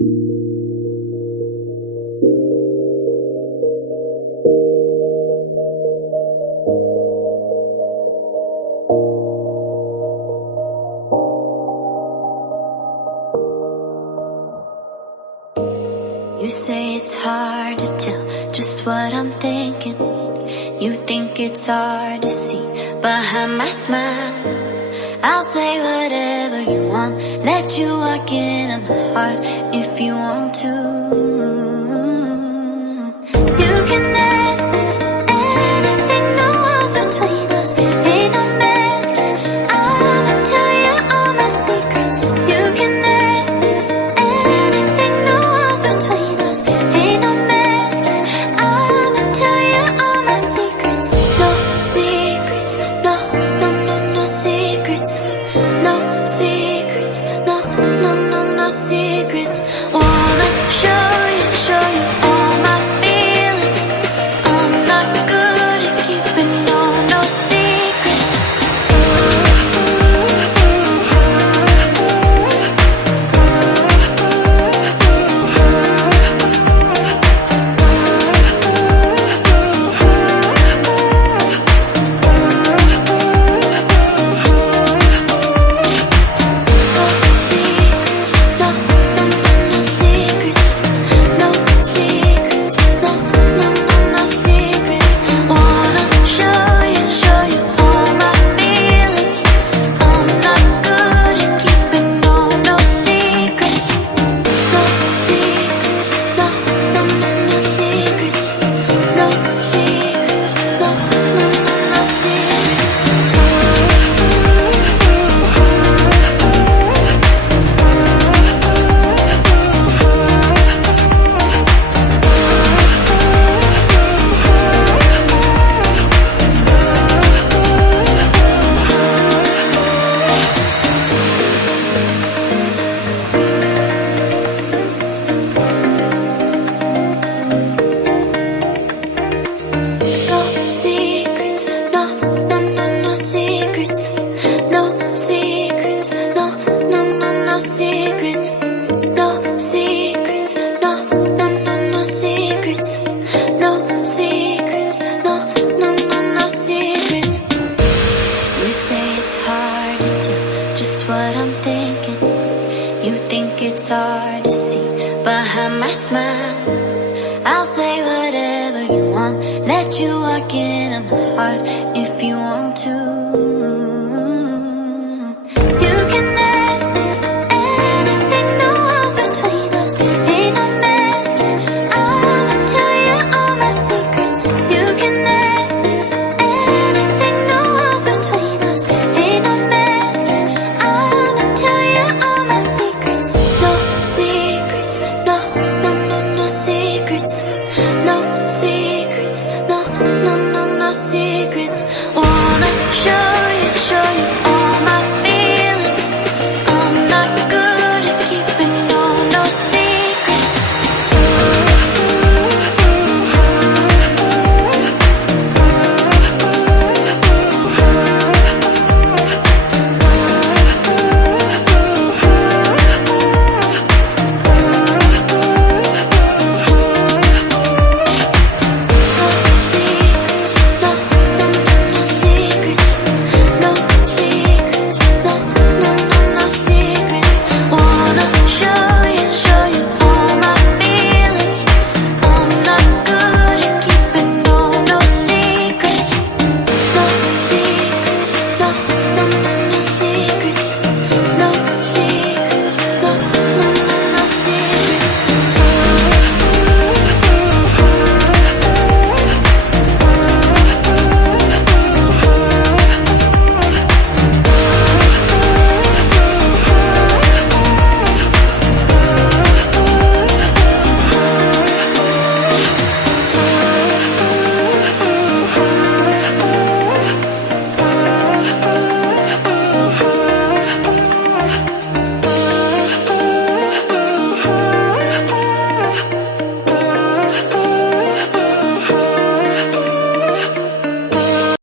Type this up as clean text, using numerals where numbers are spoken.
You say it's hard to tell just what I'm thinking. You think it's hard to see behind my smile. I'll say whatever you want, let you walk into my heart if you want to. You can ask me anything, no walls between us, ain't no mess. I'ma tell you all my secrets. You can ask me anything, no walls between us, ain't no mess. I'ma tell you all my secrets. No secrets, no, no, no, no secrets. No secrets, no, no, no, no secrets. Wanna show you all my feelings. I'm not good at keeping no secrets. It's hard to see behind my smile. I'll say whatever you want, let you walk into my heart if you want to. You can ask me